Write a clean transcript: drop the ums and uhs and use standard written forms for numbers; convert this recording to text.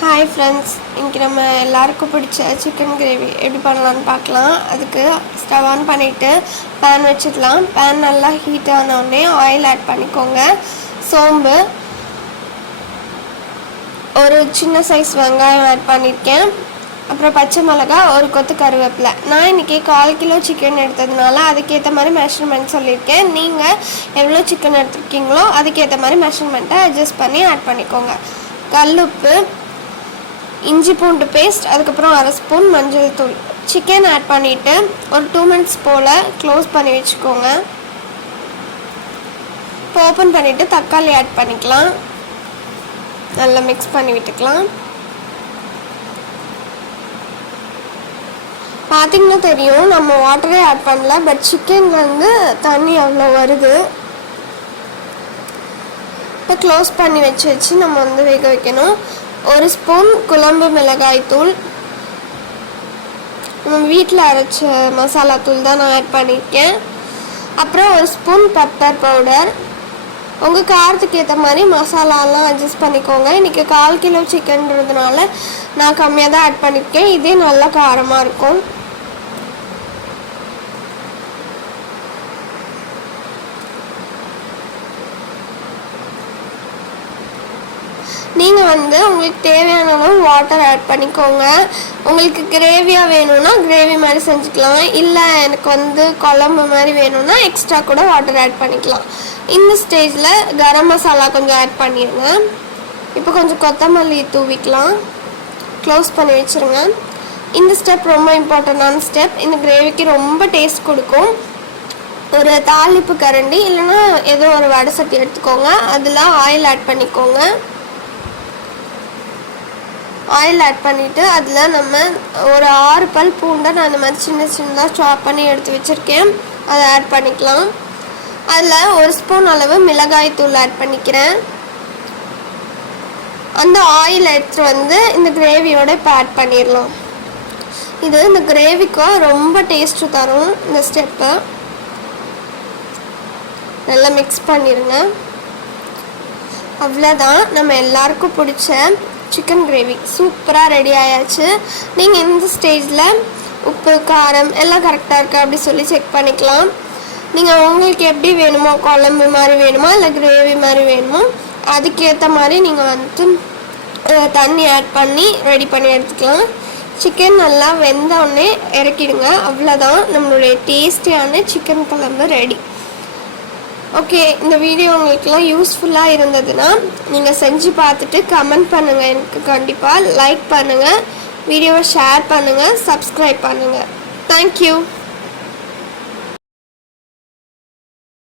Hi friends, இன்னைக்கு நம்ம எல்லாருக்கும் பிடிச்ச chicken gravy எப்படி பண்ணலாம்னு பார்க்கலாம். அதுக்கு ஸ்டவ் ஆன் பண்ணிட்டு pan வச்சிடலாம். pan நல்லா ஹீட் ஆன உடனே ஆயில் ஆட் பண்ணிக்கோங்க. சோம்பு, ஒரு சின்ன சைஸ் வெங்காயம் ஆட் பண்ணிருக்கேன். அப்புறம் பச்சை மிளகாய், ஒரு கொத்து கருவேப்பிலை. நான் இன்னைக்கு 1/4 கிலோ சிக்கன் எடுத்ததுனால அதுக்கேற்ற மாதிரி மெஷர்மெண்ட் சொல்லியிருக்கேன். நீங்கள் எவ்வளோ சிக்கன் எடுத்துருக்கீங்களோ அதுக்கேற்ற மாதிரி மெஷர்மெண்ட்டை அட்ஜஸ்ட் பண்ணி ஆட் பண்ணிக்கோங்க. கல்லுப்பு, இஞ்சி பூண்டு பேஸ்ட், அதுக்கப்புறம் 1/2 ஸ்பூன் மஞ்சள் தூள். சிக்கன் ஆட் பண்ணிவிட்டு ஒரு 2 மினிட்ஸ் போல் க்ளோஸ் பண்ணி வச்சுக்கோங்க. இப்போ ஓப்பன் பண்ணிவிட்டு தக்காளி ஆட் பண்ணிக்கலாம். நல்லா மிக்ஸ் பண்ணி விட்டுக்கலாம். பார்த்திங்கன்னா தெரியும் நம்ம வாட்டரே ஆட் பண்ணல, பட் சிக்கன் தண்ணி அவ்வளோ வருது. இப்போ க்ளோஸ் பண்ணி வச்சு நம்ம வேக வைக்கணும். 1 ஸ்பூன் குழம்பு மிளகாய் தூள், நம்ம வீட்டில் அரைச்ச மசாலா தூள் தான் நான் ஆட் பண்ணியிருக்கேன். அப்புறம் 1 ஸ்பூன் பெப்பர் பவுடர். உங்கள் காரத்துக்கு ஏற்ற மாதிரி மசாலாலாம் அட்ஜஸ்ட் பண்ணிக்கோங்க. இன்றைக்கி 1/4 கிலோ சிக்கன்றதுனால நான் கம்மியாக தான் ஆட் பண்ணியிருக்கேன். இதே நல்லா காரமாக இருக்கும். நீங்கள் உங்களுக்கு தேவையான அளவு வாட்டர் ஆட் பண்ணிக்கோங்க. உங்களுக்கு கிரேவியாக வேணும்னா கிரேவி மாதிரி செஞ்சுக்கலாம். இல்லை எனக்கு குழம்பு மாதிரி வேணும்னா எக்ஸ்ட்ரா கூட வாட்டர் ஆட் பண்ணிக்கலாம். இந்த ஸ்டேஜில் கரம் மசாலா கொஞ்சம் ஆட் பண்ணிடுங்க. இப்போ கொஞ்சம் கொத்தமல்லி தூவிக்கலாம். க்ளோஸ் பண்ணி வச்சுருங்க. இந்த ஸ்டெப் ரொம்ப இம்பார்ட்டண்டான ஸ்டெப். இந்த கிரேவிக்கு ரொம்ப டேஸ்ட் கொடுக்கும். ஒரு தாளிப்பு கரண்டி இல்லைன்னா ஏதோ ஒரு வடை சட்டி எடுத்துக்கோங்க. அதில் ஆயில் ஆட் பண்ணிக்கோங்க. ஆயில் ஆட் பண்ணிவிட்டு அதில் நம்ம ஒரு 6 பல் பூண்டை நான் இந்த மாதிரி சின்ன சின்னதாக சாப் பண்ணி எடுத்து வச்சுருக்கேன். அதை ஆட் பண்ணிக்கலாம். அதில் 1 ஸ்பூன் அளவு மிளகாய் தூள் ஆட் பண்ணிக்கிறேன். அந்த ஆயில் எடுத்துகிட்டு இந்த கிரேவியோட இப்போ ஆட் பண்ணிடலாம். இது இந்த கிரேவிக்கு ரொம்ப டேஸ்ட்டு தரும். இந்த ஸ்டெப்பை நல்லா மிக்ஸ் பண்ணிடுங்க. அவ்வளோதான், நம்ம எல்லாருக்கும் பிடிச்ச சிக்கன் கிரேவி சூப்பராக ரெடி ஆயாச்சு. நீங்கள் இந்த ஸ்டேஜில் உப்பு காரம் எல்லாம் கரெக்டாக இருக்கா அப்படி சொல்லி செக் பண்ணிக்கலாம். நீங்கள் உங்களுக்கு எப்படி வேணுமோ, குழம்பு மாதிரி வேணுமா இல்லை கிரேவி மாதிரி வேணுமோ அதுக்கேற்ற மாதிரி நீங்கள் தண்ணி ஆட் பண்ணி ரெடி பண்ணி எடுத்துக்கலாம். சிக்கன் நல்லா வெந்தோடனே இறக்கிடுங்க. அவ்வளோதான், நம்மளுடைய டேஸ்டியான சிக்கன் குழம்பு ரெடி. ஓகே, இந்த வீடியோ உங்களுக்குலாம் யூஸ்ஃபுல்லாக இருந்ததுன்னா நீங்கள் செஞ்சு பார்த்துட்டு கமெண்ட் பண்ணுங்கள். எனக்கு கண்டிப்பாக லைக் பண்ணுங்கள், வீடியோவை ஷேர் பண்ணுங்கள், சப்ஸ்கிரைப் பண்ணுங்கள். தேங்க்யூ.